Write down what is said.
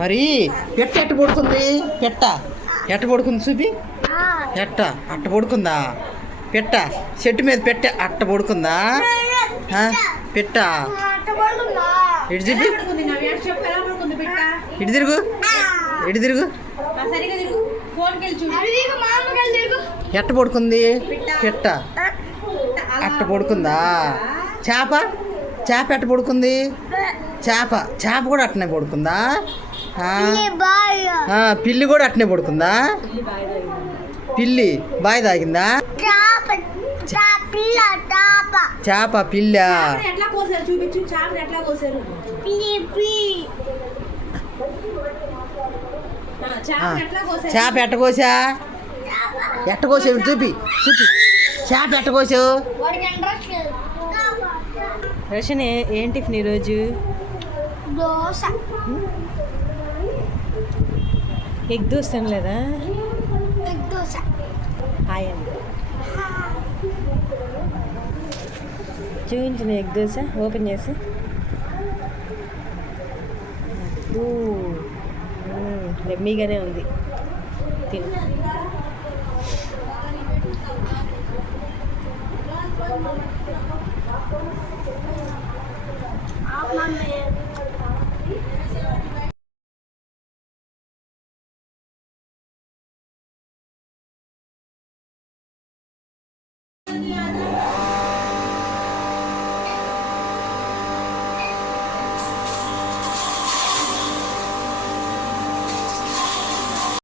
మరి పెట్ట ఎట్ట పడుకుంది? పెట్ట ఎట్ట పడుకుంది చూపి. ఎట్ట అట్ట పడుకుందా? పెట్ట చెట్టు మీద పెట్ట అట్ట పడుకుందా? పెట్ట ఇటు చూపి. ఇటు తిరుగు, ఇటు తిరుగు. ఎట్ట పడుకుంది? పెట్ట అట్ట పడుకుందా? చేప చేప ఎట్ట పడుకుంది? చేప చేప కూడా అట్టనే పడుకుందా? పిల్లి కూడా అట్టనే పడుకుందా? పిల్లి బాయ్ తాగిందా? చేప పిల్ల చేప ఎట్ట కోసా? ఎట్ట కోసావు చూపి చూపి. చేప ఎట్ట కోసావు? రషన్ ఏం టిఫిన్ ఈరోజు? దోశ. ఎగ్ దోశ తినలేదా? ఎగ్ దోశ. హాయ్ అండి. చూపించిన ఎగ్ దోశ ఓపెన్ చేసి. ఎమ్మీగానే ఉంది. తిను. మమ్మీ